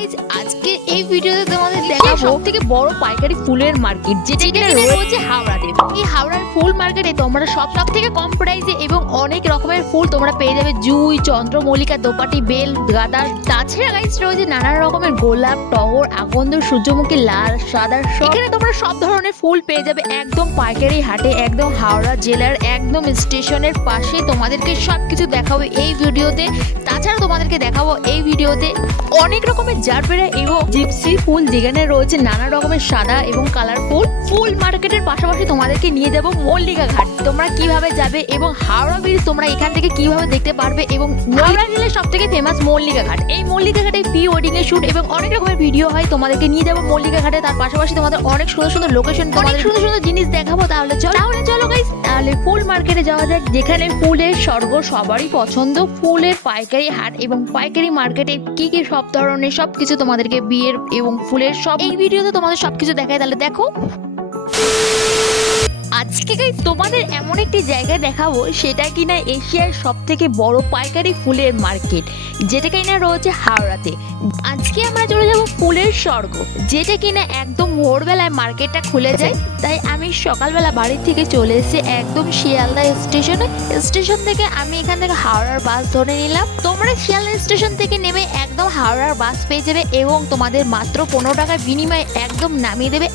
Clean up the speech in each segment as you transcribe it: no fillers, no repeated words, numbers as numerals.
Guys আজকে এই ভিডিওতে তোমাদের দেখাবো সবথেকে বড় পাইকারি ফুলের মার্কেট যেটা কিনা রয়েছে হাওড়াতে। এই হাওড়ার ফুল মার্কেটে তোমরা সব থেকে কম প্রাইসে এবং অনেক রকমের ফুল তোমরা পেয়ে যাবে। জুঁই, চন্দ্রমল্লিকা, দোপাটি, বেল, গাঁদা, তাছাড়া গাইজ রয়েছে নানান রকমের গোলাপ, টগর, আকন্দ, সূর্যমুখী, লাল, সাদা। এখানে তোমরা সব ধরনের ফুল পেয়ে যাবে একদম পাইকারি হাটে, একদম হাওড়া জেলার একদম স্টেশনের পাশে। তোমাদেরকে সবকিছু দেখাবো এই ভিডিওতে। তাছাড়া তোমাদেরকে দেখাবো এই ভিডিওতে অনেক রকমের জারবেরা এবং জিপসি ফুল, যেখানে রয়েছে নানা রকমের সাদা এবং কালারফুল ফুল। মার্কেটের পাশাপাশি তোমাদেরকে নিয়ে যাব মল্লিকা ঘাট। তোমরা কিভাবে যাবে এবং হাওড়া ব্রিজ তোমরা এখান থেকে কিভাবে দেখতে পারবে এবং হাওড়া জেলার সব থেকে ফেমাস মল্লিকা ঘাট। এই মল্লিকা ঘাটে প্রি ওয়েডিং এর শুট এবং অনেক রকমের ভিডিও হয়। তোমাদেরকে নিয়ে যাব মল্লিকা ঘাটে। তার পাশাপাশি তোমাদের অনেক সুন্দর সুন্দর লোকেশন, অনেক সুন্দর সুন্দর জিনিস দেখাবো। তাহলে চলো গাইস, তাহলে ফুল মার্কেটে যাওয়া যাক, যেখানে ফুলের স্বর্গ সবারই পছন্দ। ফুলের পাইকারি হাট এবং পাইকারি মার্কেটে কি কি সব ধরনের সবকিছু তোমাদেরকে বিয়ের এবং ফুলের সব এই ভিডিওতে তোমাদের সবকিছু দেখায়। তাহলে দেখো, আজকে গাইস তোমাদের এমন একটি জায়গায় দেখাবো সেটা কিনা এশিয়ার সব থেকে বড় পাইকারি ফুলের মার্কেট, যেটা কিনা রয়েছে হাওড়াতে। আজকে আমরা চলে যাব ফুলের স্বর্গ, যেটা কিনা একদম ভোরবেলায় মার্কেটটা খুলে যায়। তাই আমি সকালবেলা বাড়ি থেকে চলে এসেছি একদম শিয়ালদা স্টেশনে। স্টেশন থেকে আমি এখান থেকে হাওড়ার বাস ধরে নিলাম। তোমরা শিয়ালদা স্টেশন থেকে নেমে একদম হাওড়ার বাস পেয়ে যাবে এবং তোমাদের মাত্র 15 টাকার বিনিময়ে একদম নামিয়ে দেবে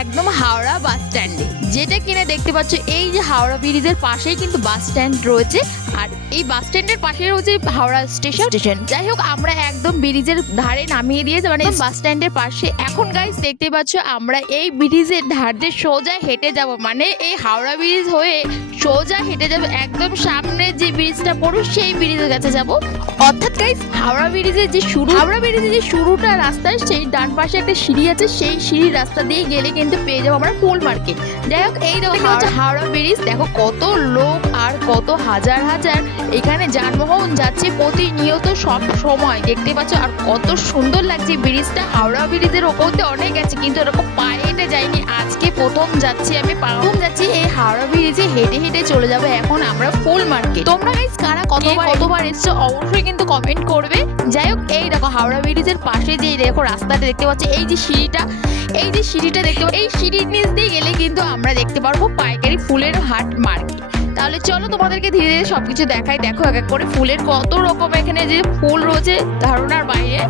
একদম হাওড়া বাস স্ট্যান্ডে, যেটা কিনা দেখতে পাচ্ছ এই যে হাওড়া ব্রিজের পাশেই কিন্তু বাস স্ট্যান্ড রয়েছে। আর এই বাস স্ট্যান্ডের পাশে রয়েছে হাওড়া স্টেশন। যাই হোক, আমরা একদম ব্রিজের ধারে নামিয়ে দিয়েছে, মানে বাস স্ট্যান্ডের পাশে। এখন গাইস দেখতে পাচ্ছ আমরা এই ব্রিজের ধার দিয়ে সোজা হেঁটে যাব, মানে এই হাওড়া ব্রিজ হয়ে সোজা হেঁটে যাব একদম সামনে যে ব্রিজটা পড়ো সেই ব্রিজের কাছে যাব। অর্থাৎ গাইস হাওড়া ব্রিজের যে শুরুটা রাস্তায়, সেই ডান পাশে একটা সিঁড়ি আছে, সেই সিঁড়ির রাস্তা দিয়ে গেলে কিন্তু পেয়ে যাবো আমরা ফুল মার্কেট। যাই হোক, এই দেখো হাওড়া ব্রিজ, দেখো কত লোক আর কত হাজার হাজার এখানে যানবাহন যাচ্ছে প্রতিনিয়ত সব সময় দেখতে পাচ্ছ। আর কত সুন্দর লাগছে ব্রিজটা। হাওড়া ব্রিজের ওপর দিয়ে অনেক গেছে কিন্তু এরকম পায়ে হেঁটে যাইনি, আজকে প্রথম যাচ্ছি আমি। যাচ্ছি এই হাওড়া ব্রিজে হেঁটে হেঁটে চলে যাবো এখন আমরা ফুল মার্কেট। তোমরা গাইস কারা কতবার এসছো অবশ্যই কিন্তু কমেন্ট করবে। যাই হোক, এই দেখো হাওড়া ব্রিজের পাশে যে দেখো রাস্তাটা দেখতে পাচ্ছ, এই যে সিঁড়িটা দেখতে পাচ্ছ, এই সিঁড়ির নিচ দিয়ে গেলে কিন্তু আমরা দেখতে পারবো পাইকারি ফুলের হাট মার্কেট। তাহলে চলো তোমাদেরকে ধীরে ধীরে সবকিছু দেখাই। দেখো এক এক করে ফুলের কত রকম এখানে যে ফুল রয়েছে ধারণার বাইরে।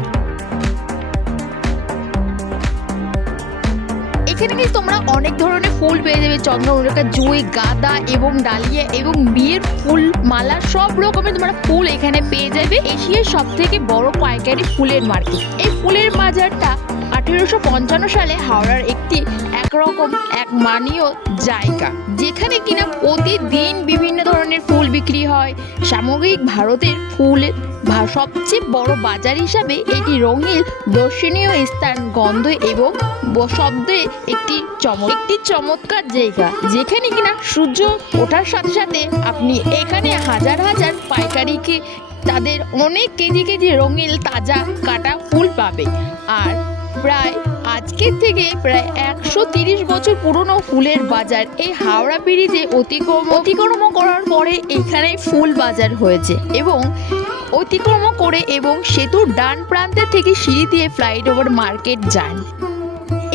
এখানে কিন্তু তোমরা অনেক ধরনের ফুল পেয়ে যাবে, চন্দ্রমল্লিকা, জুঁই, গাঁদা এবং ডালিয়া এবং বিয়ের ফুল মালা, সব রকমের তোমরা ফুল এখানে পেয়ে যাবে। এশিয়ার সব থেকে বড় পাইকারি ফুলের মার্কেট। এই ফুলের বাজারটা 1855 সালে হাওড়ার এক মানীয় জায়গা, যেখানে কিনা প্রতিদিন বিভিন্ন ধরনের ফুল বিক্রি হয়। সামগ্রিক ভারতের ফুলের সবচেয়ে বড় বাজার হিসাবে এটি রঙিন দর্শনীয় স্থান, গন্ধ এবং শব্দে একটি চমৎকার জায়গা, যেখানে কিনা সূর্য ওঠার সাথে সাথে আপনি এখানে হাজার হাজার পাইকারিকে তাদের অনেক কেজি কেজি রঙিন তাজা কাটা ফুল পাবে। আর আজকের থেকে প্রায় 130 বছর পুরনো ফুলের বাজার এই হাওড়া ব্রিজে অতিক্রম করার পরে এখানে ফুল বাজার হয়েছে এবং অতিক্রম করে এবং সেতুর ডান প্রান্তের থেকে সিঁড়ি দিয়ে ফ্লাইওভার মার্কেট যান।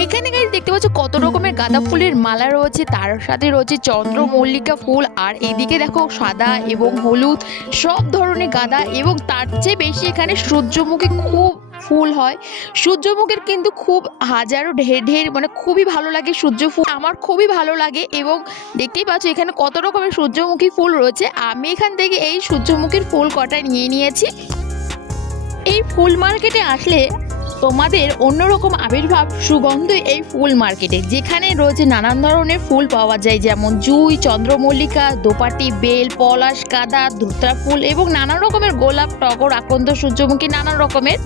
এখানে গাইস দেখতে পাচ্ছ কত রকমের গাঁদা ফুলের মালা রয়েছে, তার সাথে রয়েছে চন্দ্রমল্লিকা ফুল। আর এদিকে দেখো সাদা এবং হলুদ সব ধরনের গাঁদা, এবং তার চেয়ে বেশি এখানে সূর্যমুখী খুব ফুল হয়। সূর্যমুখীর কিন্তু খুব হাজারো ঢের মানে খুবই ভালো লাগে সূর্য ফুল, আমার খুবই ভালো লাগে। এবং দেখতেই পাচ্ছ এখানে কত রকমের সূর্যমুখী ফুল রয়েছে। আমি এখান থেকে এই সূর্যমুখীর ফুল কটা নিয়ে নিয়েছি। এই ফুল মার্কেটে আসলে তোমাদের অন্যরকম আবির্ভাব সুগন্ধ এই ফুল মার্কেটে, যেখানে রয়েছে নানান ধরনের ফুল পাওয়া যায়, যেমন জুঁই, চন্দ্রমল্লিকা, দোপাটি, বেল, পলাশ, গাঁদা, ধুতরা ফুল এবং নানা রকমের গোলাপ, টগর, আকন্দ, সূর্যমুখী, নানা রকমের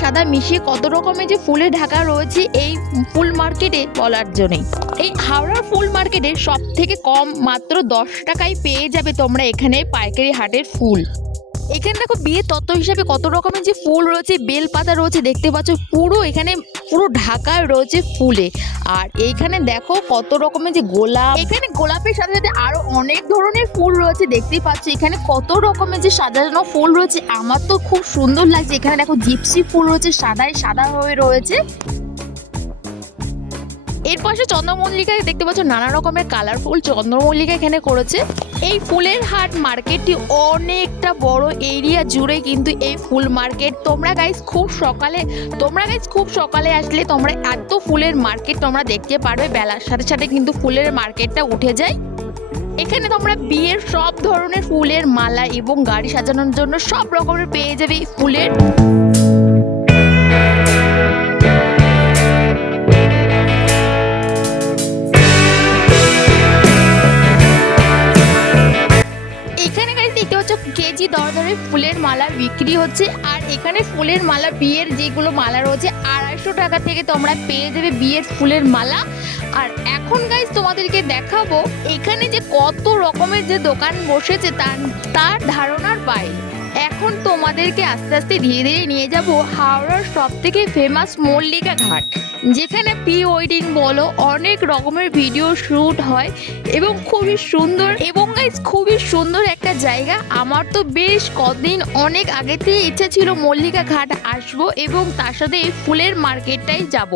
সাদা মিশিয়ে কত রকমের যে ফুলে ঢাকা রয়েছে এই ফুল মার্কেটে বলার জন্যই। এই হাওড়ার ফুল মার্কেটে সব থেকে কম মাত্র 10 টাকায় পেয়ে যাবে তোমরা এখানে পাইকারি হাটের ফুল। এখানে দেখো বিয়ের তত্ত্ব হিসাবে কত রকমের যে ফুল রয়েছে, বেল পাতা রয়েছে দেখতে পাচ্ছ, পুরো ঢাকায় রয়েছে ফুলে। আর এইখানে দেখো কত রকমের যে গোলাপ, এখানে গোলাপের সাথে সাথে আরো অনেক ধরনের ফুল রয়েছে দেখতেই পাচ্ছ। এখানে কত রকমের যে সাজানো ফুল রয়েছে, আমার তো খুব সুন্দর লাগছে। এখানে দেখো জিপসি ফুল রয়েছে, সাদা হয়ে রয়েছে। এর পাশে চন্দ্রমল্লিকায় দেখতে পাচ্ছ নানা রকমের কালারফুল চন্দ্রমল্লিকা এখানে করেছে। এই ফুলের হাট মার্কেটটি অনেকটা বড় এরিয়া জুড়ে কিন্তু এই ফুল মার্কেট। তোমরা গাইস খুব সকালে আসলে তোমরা এত ফুলের মার্কেট তোমরা দেখতে পারবে। বেলার সাথে সাথে কিন্তু ফুলের মার্কেটটা উঠে যায়। এখানে তোমরা বিয়ের সব ধরনের ফুলের মালা এবং গাড়ি সাজানোর জন্য সব রকমের পেয়ে যাবে এই ফুলের। কেজি দরে ফুলের মালার বিক্রি হচ্ছে। আর এখানে ফুলের মালা, বিয়ের যেগুলো মালা রয়েছে 250 টাকা থেকে তোমরা পেয়ে যাবে বিয়ের ফুলের মালা। আর এখন গাইস তোমাদেরকে দেখাবো এখানে যে কত রকমের যে দোকান বসেছে তার ধারণার বাইরে। এখন তোমাদেরকে আস্তে আস্তে ধীরে ধীরে নিয়ে যাব হাওড়ার সব থেকে ফেমাস মল্লিকা ঘাট, যেখানে প্রি ওয়েডিং বলো অনেক রকমের ভিডিও শ্যুট হয় এবং খুবই সুন্দর একটা জায়গা। আমার তো বেশ কদিন অনেক আগে থেকে ইচ্ছা ছিল মল্লিকা ঘাট আসবো এবং তার সাথে এই ফুলের মার্কেটটাই যাব।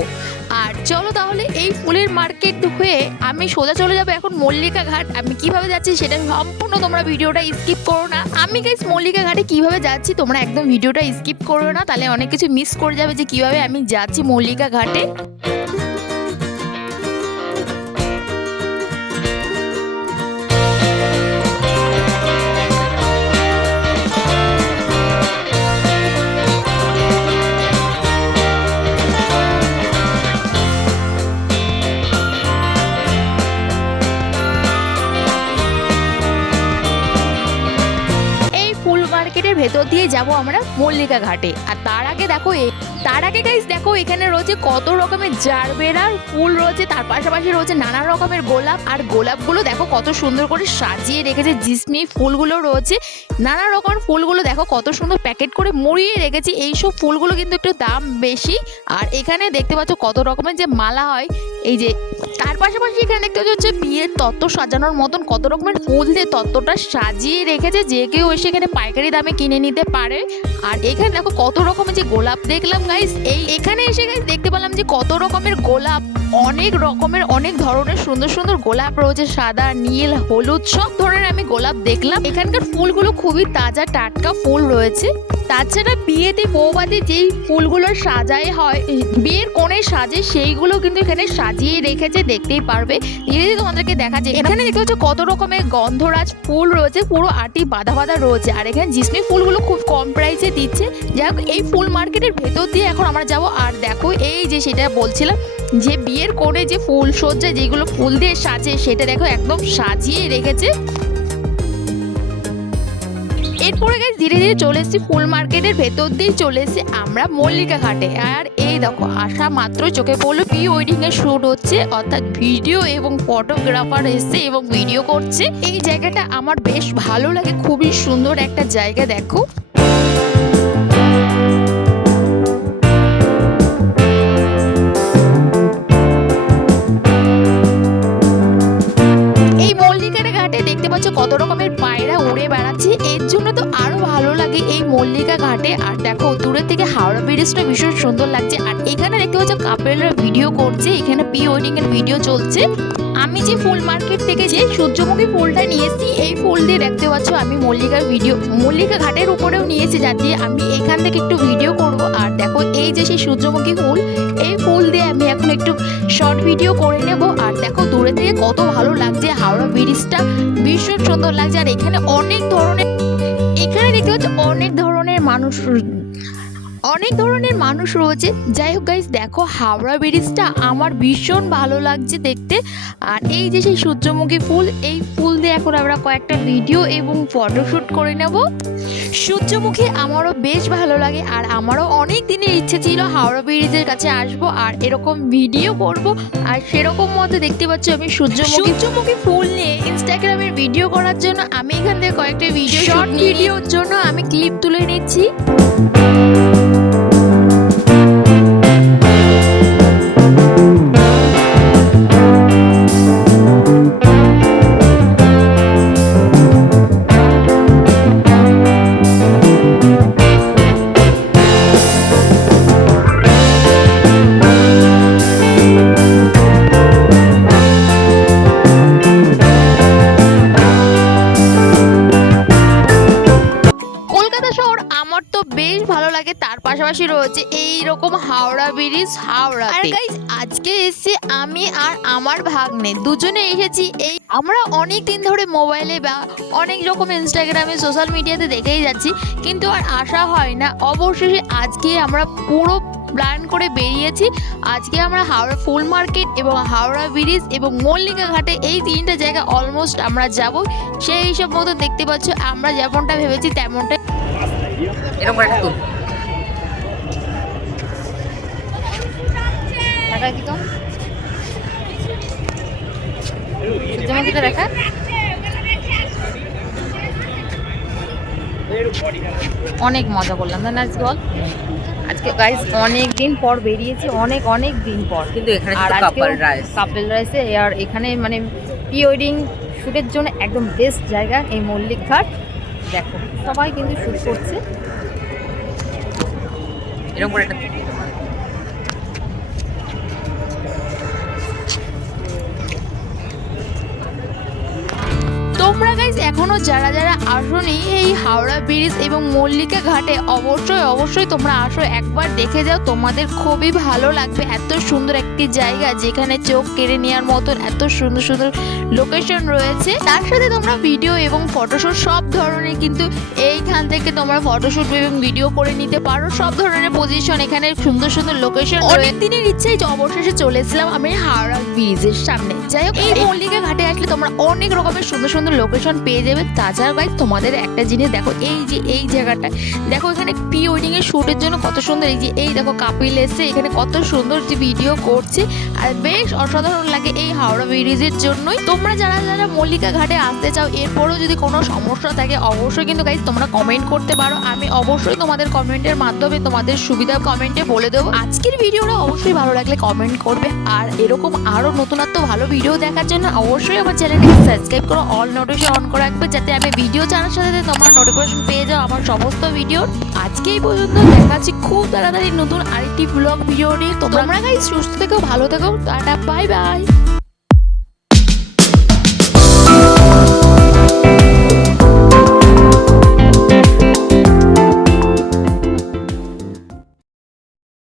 আর চলো তাহলে এই ফুলের মার্কেট হয়ে আমি সোজা চলে যাবো এখন মল্লিকা ঘাট। আমি কিভাবে যাচ্ছি সেটা সম্পূর্ণ তোমরা ভিডিওটা স্কিপ করো না। আমি গাইস মল্লিকা ঘাটে কিভাবে যাচ্ছি তোমরা একদম ভিডিওটা স্কিপ করো না, তাহলে অনেক কিছু মিস করে যাবে যে কিভাবে আমি যাচ্ছি মল্লিকা ঘাটে। ভেতর দিয়ে যাব আমরা মল্লিকা ঘাটে। আর তার আগে গাইস দেখো এখানে রয়েছে কত রকমের জারবেরার ফুল রয়েছে, তার পাশাপাশি রয়েছে নানা রকমের গোলাপ। আর গোলাপগুলো দেখো কত সুন্দর করে সাজিয়ে রেখেছে। জিসমি ফুলগুলো রয়েছে, নানা রকমের ফুলগুলো দেখো কত সুন্দর প্যাকেট করে মুড়িয়ে রেখেছি। এইসব ফুলগুলো কিন্তু একটু দাম বেশি। আর এখানে দেখতে পাচ্ছ কত রকমের যে মালা হয়, এই যে তার পাশাপাশি এখানে দেখতে পাচ্ছ হচ্ছে বিয়ের তত্ত্ব সাজানোর মতন কত রকমের ফুল দিয়ে তত্ত্বটা সাজিয়ে রেখেছে, যে কেউ এসে এখানে পাইকারি দামে কিনে নিতে পারে। আর এখানে দেখো কত রকমের যে গোলাপ দেখলাম গাইস, এখানে এসে গাইস দেখতে পেলাম যে কত রকমের গোলাপ, অনেক ধরনের সুন্দর সুন্দর গোলাপ রয়েছে, সাদা, নীল, হলুদ সব ধরনের আমি গোলাপ দেখলাম। এখানকার ফুলগুলো খুবই তাজা টাটকা ফুল রয়েছে। তাছাড়া বিয়েতে বৌভাতে যেই ফুলগুলো সাজায় হয়, বিয়ের কোণে সাজে, সেইগুলো কিন্তু এখানে সাজিয়ে রেখেছে, দেখতেই পারবে। ধীরে ধীরে তোমাদেরকে দেখাচ্ছে। এখানে দেখতে হচ্ছে কত রকমের গন্ধরাজ ফুল রয়েছে, পুরো আটি বাঁধা রয়েছে। আর এখানে জিসমি ফুলগুলো খুব কম প্রাইসে দিচ্ছে। যাই হোক এই ফুল মার্কেটের ভেতর দিয়ে এখন আমরা যাব। আর দেখো এই যে সেটা বলছিলাম যে বিয়ের কোণে যে ফুল সজ্জা যেগুলো ফুল দিয়ে সাজে, সেটা দেখো একদম সাজিয়ে রেখেছে। এরপরে গাইস ধীরে ধীরে চলে এসেছি ফুল মার্কেটের ভেতর দিয়ে চলে এসেছি আমরা মল্লিকা ঘাটে। আর এই দেখো আসা মাত্রই চোখে পড়লো প্রি ওয়েডিং এর শুট হচ্ছে, অর্থাৎ ভিডিও এবং ফটোগ্রাফার এসছে এবং ভিডিও করছে। এই জায়গাটা আমার বেশ ভালো লাগে, খুবই সুন্দর একটা জায়গা। দেখো কত রকমের পায়রা উড়ে বেড়াচ্ছে, এর জন্য তো আরো ভালো লাগে এই মল্লিকা ঘাটে। আর দেখো দূরের থেকে হাওড়া ব্রিজটা ভীষণ সুন্দর লাগছে। আর এখানে দেখতে পাচ্ছ কাপেলরা ভিডিও করছে, এখানে প্রি ওয়েডিং এর ভিডিও চলছে। আমি যে ফুল মার্কেট থেকে যে সূর্যমুখী ফুলটা নিয়েছি, এই ফুল দিয়ে দেখতে পাচ্ছ আমি মল্লিকা ঘাটের উপরেও নিয়েছি, যাতে আমি এখান থেকে একটু ভিডিও করব। আর দেখো এই যে সেই সূর্যমুখী ফুল, এই ফুল দিয়ে আমি এখন একটু শর্ট ভিডিও করে নেব। আর দেখো দূরে থেকে কত ভালো লাগছে, হাওড়া ব্রিজটা ভীষণ সুন্দর লাগছে। আর এখানে দেখতে পাচ্ছ অনেক ধরনের অনেক ধরনের মানুষ রয়েছে। যাই হোক গাইস, দেখো হাওড়া ব্রিজটা আমার ভীষণ ভালো লাগছে দেখতে। আর এই যে সেই সূর্যমুখী ফুল, এই ফুল দিয়ে এখন আমরা কয়েকটা ভিডিও এবং ফটোশ্যুট করে নেব। সূর্যমুখী আমারও বেশ ভালো লাগে, আর আমারও অনেক দিনের ইচ্ছে ছিল হাওড়া ব্রিজের কাছে আসবো আর এরকম ভিডিও করব। আর সেরকম মতো দেখতে পাচ্ছ আমি সূর্যমুখী ফুল নিয়ে ইনস্টাগ্রামের ভিডিও করার জন্য আমি এখান থেকে কয়েকটা ভিডিও শর্ট ভিডিওর জন্য আমি ক্লিপ তুলে নিচ্ছি। আমার তো বেশ ভালো লাগে, তার পাশাপাশি রয়েছে এইরকম হাওড়া ব্রিজ হাওড়াতে। আর গাইস, আজকে এসেছি আমি আর আমার ভাগ্নে, দুজনে এসেছি। এই আমরা অনেক দিন ধরে মোবাইলে বা অনেক রকম ইনস্টাগ্রামে সোশ্যাল মিডিয়াতে দেখেই যাচ্ছি, কিন্তু আর আসা হয় না। অবশেষে আজকে আমরা পুরো প্ল্যান করে বেরিয়েছি। আজকে আমরা হাওড়া ফুল মার্কেট এবং হাওড়া ব্রিজ এবং মল্লিকা ঘাটে, এই তিনটা জায়গা অলমোস্ট আমরা যাব। সেই হিসাব মতো দেখতে পাচ্ছ আমরা যেমনটা ভেবেছি তেমনটা। এরকম একটা তুল টাকা কি তো সূর্যমুখীটা দেখা। অনেক মজা করলাম না আজকে, বল। আজকে গাইস অনেক দিন পর বেরিয়েছি, অনেক দিন পর, কিন্তু এখানে কাপল রাইসে আর এখানে মানে প্রি ওয়েডিং শ্যুটের জন্য একদম বেস্ট জায়গা এই মল্লিক ঘাট। দেখো সবাই কিন্তু শ্যুট করছে এরকম করে একটা। তোমরা গাইস এখনো যারা যারা আসোনি এই হাওড়া ব্রিজ এবং মল্লিকা ঘাটে, অবশ্যই তোমরা আসো, একবার দেখে যাও, তোমাদের খুবই ভালো লাগবে। এত সুন্দর একটি জায়গা যেখানে চোখ কেড়ে নেওয়ার মতন এত সুন্দর সুন্দর লোকেশন রয়েছে। তার সাথে তোমরা ভিডিও এবং ফটোশ্যুট সব ধরনের কিন্তু এইখান থেকে তোমরা ফটোশ্যুট এবং ভিডিও করে নিতে পারো। সব ধরনের পজিশন, এখানে সুন্দর সুন্দর লোকেশন। অনেক দিনের ইচ্ছেই অবশেষে চলে এসেছিলাম আমি হাওড়া ব্রিজের সামনে। যাই হোক, এই মল্লিকা ঘাটে আসলে তোমরা অনেক রকমের সুন্দর সুন্দর লোকেশন পেয়ে যাবে। তাছাড়া গাইস তোমাদের একটা জিনিস দেখো, এই যে এই জায়গাটা দেখো, এখানে প্রি ওয়েডিং এর শুটের জন্য কত সুন্দর। এই দেখো কাপিল এসে এখানে কত সুন্দর যে ভিডিও করছে, আর বেশ অসাধারণ লাগে এই হাওড়া ব্রিজের জন্যই। তোমরা যারা যারা মল্লিকা ঘাটে আসতে চাও, এরপরও যদি কোনো সমস্যা থাকে অবশ্যই কিন্তু গাইস তোমরা কমেন্ট করতে পারো। আমি অবশ্যই তোমাদের কমেন্টের মাধ্যমে তোমাদের সুবিধা কমেন্টে বলে দেবো। আজকের ভিডিওটা অবশ্যই ভালো লাগলে কমেন্ট করবে, আর এরকম আরো নতুনত্ব ভালো ভিডিও দেখার জন্য অবশ্যই আমার চ্যানেলটাকে সাবস্ক্রাইব করো, অল নোটিফিকেশন অন করে রাখবে, যাতে আমি ভিডিও জানার সাথে সাথে তোমরা নোটিফিকেশন পেয়ে যাও আমার সমস্ত ভিডিও। আজকে এই পর্যন্ত, দেখাচ্ছি খুব তাড়াতাড়ি নতুন আরেকটি ব্লগ ভিডিও নিয়ে। তোমরা গাইস সুস্থ থেকো, ভালো থেকো, টাটা, বাই বাই।